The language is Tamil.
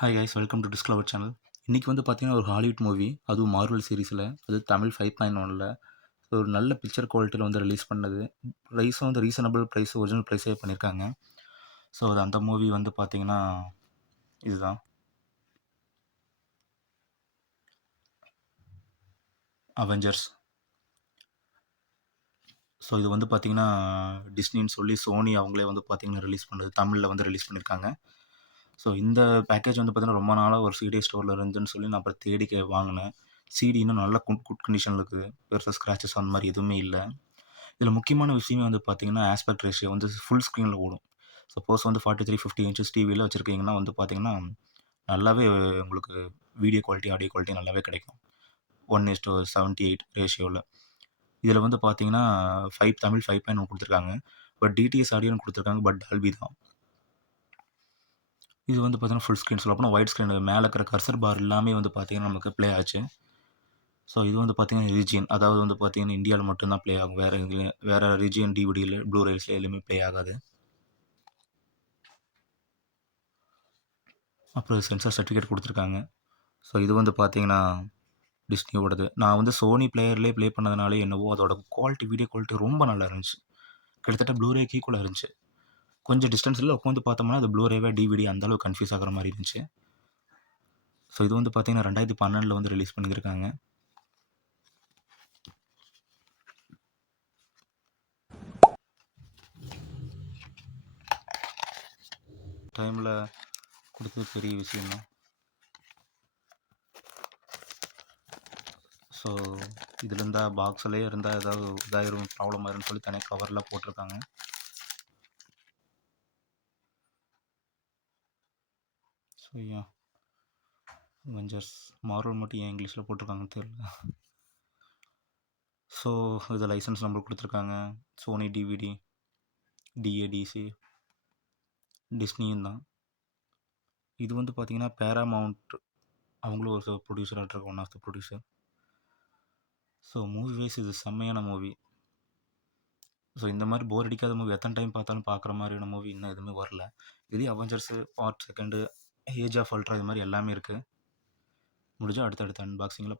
Hi guys welcome to discover channel. இன்றைக்கி வந்து பார்த்தீங்கன்னா ஒரு ஹாலிவுட் மூவி, அதுவும் மார்வல் சீரிஸில், அது தமிழ் 5.1ல் ஒரு நல்ல பிக்சர் குவாலிட்டியில் வந்து ரிலீஸ் பண்ணது. ப்ரைஸும் வந்து ரீசனபிள் ப்ரைஸ், ஒரிஜினல் ப்ரைஸே பண்ணியிருக்காங்க. ஸோ அது அந்த மூவி வந்து பார்த்தீங்கன்னா இதுதான் அவெஞ்சர்ஸ். ஸோ இது வந்து பார்த்தீங்கன்னா டிஸ்னின்னு சொல்லி சோனி அவங்களே வந்து பார்த்தீங்கன்னா ரிலீஸ் பண்ணது, தமிழில் வந்து ரிலீஸ் பண்ணியிருக்காங்க. ஸோ இந்த பேக்கேஜ் வந்து பார்த்தீங்கன்னா ரொம்ப நாளாக ஒரு சிடி ஸ்டோரில் இருந்துன்னு சொல்லி நான் அப்புறம் தேடி வாங்கினேன். சிடி இன்னும் நல்லா குட் கண்டிஷனில் இருக்குது, பெருசாக ஸ்க்ராச்சஸ் அந்த மாதிரி எதுவுமே இல்லை. இதில் முக்கியமான விஷயமே வந்து பார்த்தீங்கன்னா ஆஸ்பெக்ட் ரேஷியோ வந்து ஃபுல் ஸ்க்ரீனில் ஓடும். சப்போஸ் வந்து 4350 இன்ச்சஸ் டிவியில் வச்சுருக்கீங்கன்னா வந்து பார்த்தீங்கன்னா நல்லாவே உங்களுக்கு வீடியோ குவாலிட்டி, ஆடியோ குவாலிட்டி நல்லாவே கிடைக்கும். 1:78 ரேஷியோவில். இதில் வந்து பார்த்தீங்கன்னா தமிழ் 5.1 கொடுத்துருக்காங்க. பட் டிடிஎஸ் ஆடியோன்னு கொடுத்துருக்காங்க, பட் டால்பி தான். இது வந்து பார்த்தீங்கன்னா ஃபுல் ஸ்க்ரீன், சொல்லப்போனால் ஒயிட் ஸ்க்ரீன், மேலே இருக்கிற கர்சர் பார் எல்லாமே வந்து பார்த்தீங்கன்னா நமக்கு ப்ளே ஆச்சு. ஸோ இது வந்து பார்த்தீங்கன்னா ரீஜியன், அதாவது வந்து பார்த்தீங்கன்னா இந்தியாவில் மட்டும்தான் ப்ளே ஆகும். வேறு ரீஜியன் டிவிடியில், ப்ளூரேஸில் எதுவுமே ப்ளே ஆகாது. அப்புறம் சென்சார் சர்டிஃபிகேட் கொடுத்துருக்காங்க. ஸோ இது வந்து பார்த்தீங்கன்னா டிஸ்னியோடது. நான் வந்து சோனி பிளேயர்லேயே ப்ளே பண்ணதுனாலே என்னவோ அதோட குவாலிட்டி, வீடியோ குவாலிட்டி ரொம்ப நல்லா இருந்துச்சு. கிட்டத்தட்ட ப்ளூரேக்கு ஈக்குவலாக இருந்துச்சு. கொஞ்சம் டிஸ்டன்ஸில் உட்காந்து பார்த்தோம்னா அது ப்ளூரேவா டிவிடி அந்தளவுக்கு கன்ஃபியூஸ் ஆகிற மாதிரி இருந்துச்சு. ஸோ இது வந்து பார்த்தீங்கன்னா 2012 வந்து ரிலீஸ் பண்ணியிருக்காங்க. டைமில் கொடுத்தது பெரிய விஷயம் தான். ஸோ இதில் இருந்தால் பாக்ஸ்லேயே இருந்தால் ஏதாவது இதாயிரும், ப்ராப்ளம் ஆயிரும்னு சொல்லி தனியாக கவரில் போட்டிருக்காங்க. ஸோ ஏன் அவெஞ்சர்ஸ் மார்வல் மட்டும் ஏன் இங்கிலீஷில் போட்டிருக்காங்கன்னு தெரியல. ஸோ இது லைசன்ஸ் நம்பர் கொடுத்துருக்காங்க. சோனி டிவிடி, டிஏடிசி, டிஸ்னியும் தான். இது வந்து பார்த்தீங்கன்னா பேராமவுண்ட் அவங்களும் ஒரு ப்ரொடியூசராக இருக்க, one of the producer. So movie wise இது செம்மையான மூவி. ஸோ இந்த மாதிரி போர் அடிக்காத மூவி எத்தனை டைம் பார்த்தாலும் பார்க்குற மாதிரியான மூவி இன்னும் எதுவுமே வரல. இதுலேயும் Avengers part 2, age of Ultron, இது மாதிரி எல்லாமே இருக்குது. முடிஞ்சால் அடுத்தடுத்த அன்பாக்சிங்கில்